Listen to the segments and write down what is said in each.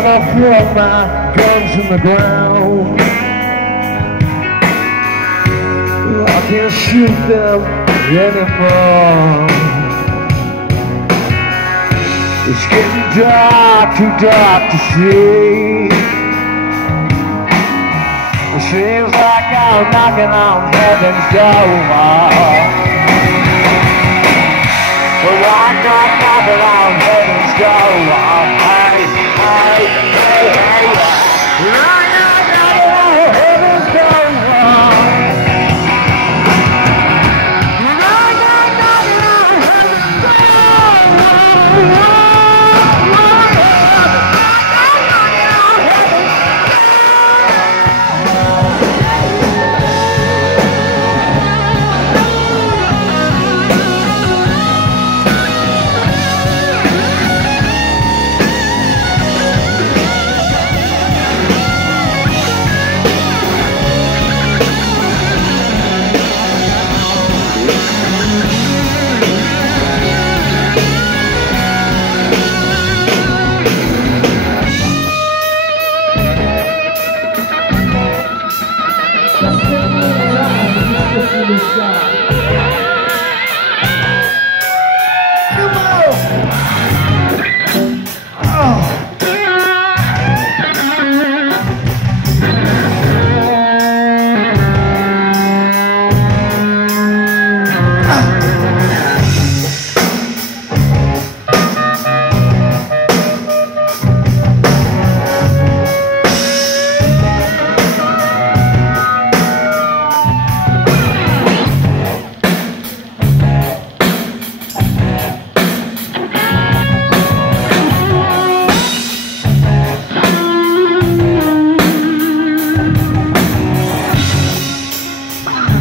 I throw my guns in the ground. I can't shoot them anymore. It's getting dark, too dark to see. It seems like I'm knocking on heaven's door. Well, I'm not knocking on heaven's door. Hey, hey, hey, hey. I'm not knocking on heaven's door. I'm not knocking on heaven's door.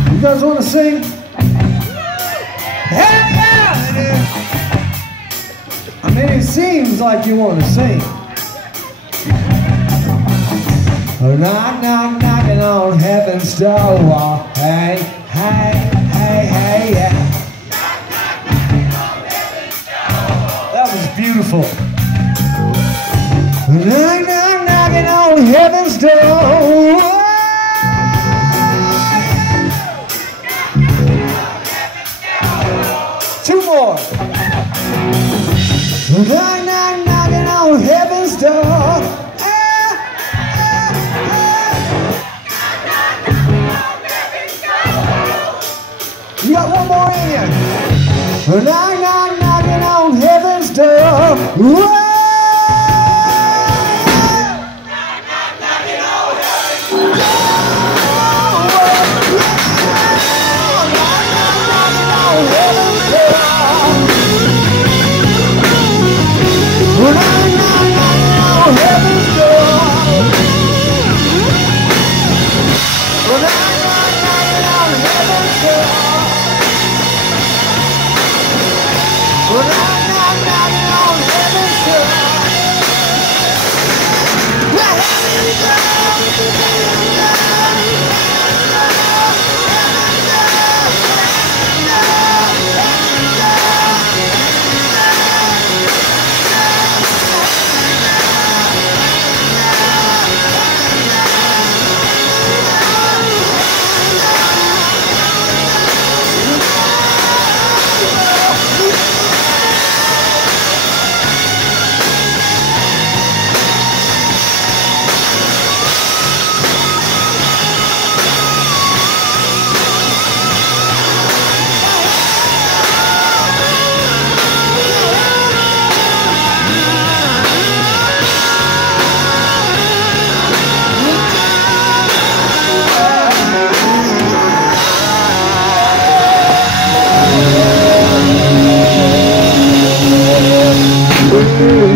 You guys want to sing? Hell yeah, I mean, it seems like you want to sing. Knock, knock, knocking on heaven's door. Hey, hey, hey, hey, yeah. Knock, knock, knocking on heaven's door. That was beautiful. Knock, knock, knocking on heaven's door. Two more. Knock, knock, knocking on heaven's door. You got one more in you. Knock, knock, knocking on heaven's door. Whoa. Ooh.